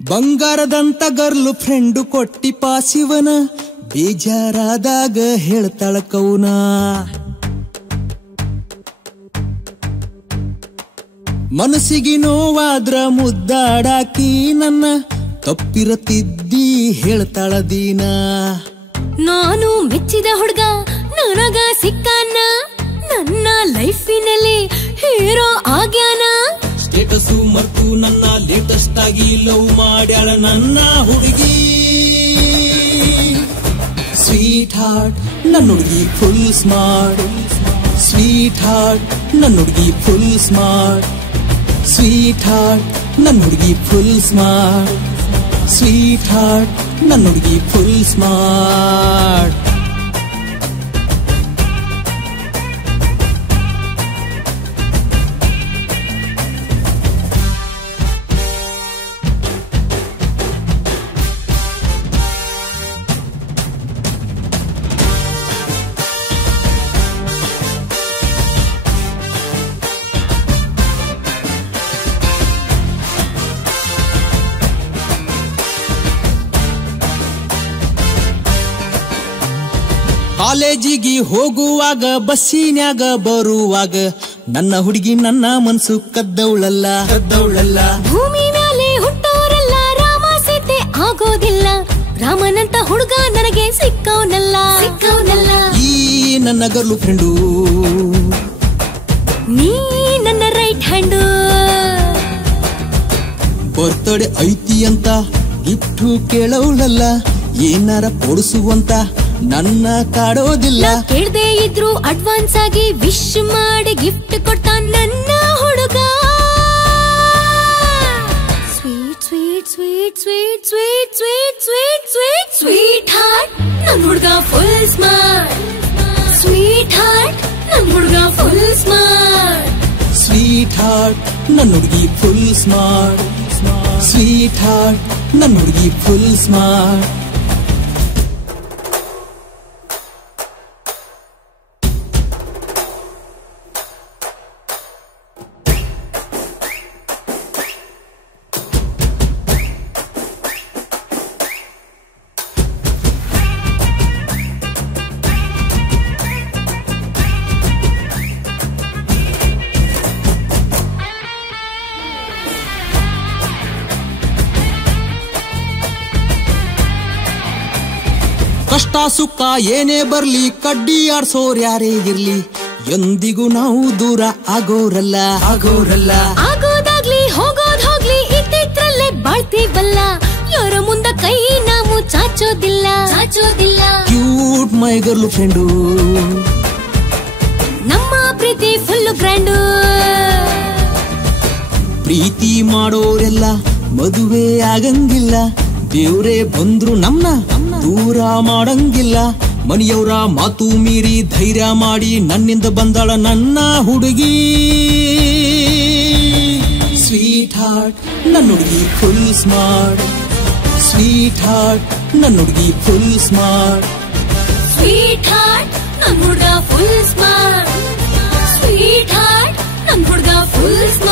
ಬಂಗಾರದಂತ girl friend ಕೊಟ್ಟಿ ಪಾಸಿವನ ಬೇಜಾರಾದಾಗ ಹೇಳ್ತಾಳ ಕೌನ ಮನಸ್ಸಿಗೆ ನೋವಾದ್ರ ಮುದ್ದಾಡಾಕಿ ನನ್ನ ತಪ್ಪಿರತಿದ್ದಿ ಹೇಳ್ತಾಳ ದೀನ ನಾನು ಮೆಚ್ಚಿದ ಹುಡುಗ ನನಗ ಸಿಕ್ಕಾನ ನನ್ನ ಲೈಫಿನಲ್ಲಿ ಹೀರೋ ಆಗ್ಯಾನ ಸ್ಟೇಟಸ್ ಮರ್ತು ನನ್ನ ಲೇಟೆಸ್ಟ್ ಆಗಿ ಲವ್ ಮಾಡ್ಯಾಳ ನನ್ನ ಹುಡುಗಿ ಸ್ವೀಟ್ ಹಾರ್ಟ್ ನನ್ನ ಹುಡುಗಿ ಫುಲ್ ಸ್ಮಾರ್ಟ್ ಸ್ವೀಟ್ ಹಾರ್ಟ್ ನನ್ನ ಹುಡುಗಿ ಫುಲ್ ಸ್ಮಾರ್ಟ್ ಸ್ವೀಟ್ ಹಾರ್ಟ್ ನನ್ನ ಹುಡುಗಿ ಫುಲ್ ಸ್ಮಾರ್ಟ್ ಸ್ವೀಟ್ ಹಾರ್ಟ್ ನನ್ನ ಹುಡುಗಿ ಫುಲ್ ಸ್ಮಾರ್ಟ್ ಕಾಲೇಜಿಗೆ ಹೋಗುವಾಗ ಬಸ್ಸಿನ್ಯಾಗ ಬರುವಾಗ ನನ್ನ ಹುಡುಗಿ ನನ್ನ ಮನಸ್ಸು ಕದ್ದವಳಲ್ಲ ಭೂಮಿ ಮೇಲೆ ಹುಟ್ಟೋರೆಲ್ಲ ರಾಮ ಸೀತೆ ಆಗೋದಿಲ್ಲ ರಾಮನಂತ ಹುಡುಗ ನನಗೆ ಸಿಕ್ಕವನಲ್ಲ ಈ ನನ್ನ ಗರ್ಲ್ ಫ್ರೆಂಡು ನೀ ನನ್ನ ರೈಟ್ ಹ್ಯಾಂಡು ಬರ್ತಡೆ ಐತಿ ಅಂತ ಗಿಫ್ಟ್ ಕೇಳವಳಲ್ಲ ಏನಾರ ಕೊಡಿಸುವಂತ ನನ್ನ ಕಾಡೋದಿಲ್ಲ ಕೇಳದೆ ಇದ್ರು ಅಡ್ವಾನ್ಸ್ ಆಗಿ ವಿಶ್ ಮಾಡಿ ಗಿಫ್ಟ್ ಕೊಟ್ಟ ನನ್ನ ಹುಡುಗ sweet sweet sweet sweet sweet sweet sweet sweet sweet heart ನನ್ನ ಹುಡುಗ ಫುಲ್ ಸ್ಮಾರ್ಟ್ ಸ್ವೀಟ್ ಹಾರ್ಟ್ ನನ್ನ ಹುಡುಗ ಫುಲ್ ಸ್ಮಾರ್ಟ್ ಸ್ವೀಟ್ ಹಾರ್ಟ್ ನನ್ನ ಹುಡುಗಿ ಫುಲ್ ಸ್ಮಾರ್ಟ್ ಸ್ವೀಟ್ ಹಾರ್ಟ್ ನನ್ನ ಹುಡುಗಿ ಫುಲ್ ಸ್ಮಾರ್ಟ್ ಕಷ್ಟ ಸುಖ ಏನೇ ಬರ್ಲಿ ಕಡ್ಡಿ ಆಡ್ಸೋರ್ ಯಾರೇ ಇರ್ಲಿ ಎಂದಿಗೂ ನಾವು ದೂರ ಆಗೋರಲ್ಲ ಆಗೋದಾಗ್ಲಿ ಹೋಗೋದ್ ಹೋಗ್ಲಿ ಇದ್ದಿದ್ರಲ್ಲೇ ಬಾಳ್ತೀವಲ್ಲ ಯಾರ ಮುಂದ ಕೈ ನಾವು ಚಾಚೋದಿಲ್ಲ ಕ್ಯೂಟ್ ಮೈ ಗರ್ಲ್ ಫ್ರೆಂಡು ನಮ್ಮ ಪ್ರೀತಿ ಫುಲ್ ಗ್ರ್ಯಾಂಡು ಪ್ರೀತಿ ಮಾಡೋರೆಲ್ಲ ಮದುವೆ ಆಗಂಗಿಲ್ಲ ದೇವ್ರೇ ಬಂದ್ರು ನಮ್ನ ದೂರ ಮಾಡಂಗಿಲ್ಲ ಮನೆಯವರ ಮಾತು ಮೀರಿ ಧೈರ್ಯ ಮಾಡಿ ನನ್ನಿಂದ ಬಂದಾಳ ನನ್ನ ಹುಡುಗಿ ಸ್ವೀಟ್ ಹಾರ್ಟ್ ನನ್ನ ಹುಡುಗಿ ಫುಲ್ ಸ್ಮಾರ್ಟ್ ಸ್ವೀಟ್ ಹಾರ್ಟ್ ನನ್ನ ಹುಡುಗಿ ಫುಲ್ ಸ್ಮಾರ್ಟ್ ಸ್ವೀಟ್ ಹಾರ್ಟ್ ನನ್ನ ಹುಡುಗ ಫುಲ್ ಸ್ಮಾರ್ಟ್ ಸ್ವೀಟ್ ಹಾರ್ಟ್ ನನ್ನ ಹುಡುಗ ಫುಲ್ ಸ್ಮಾರ್ಟ್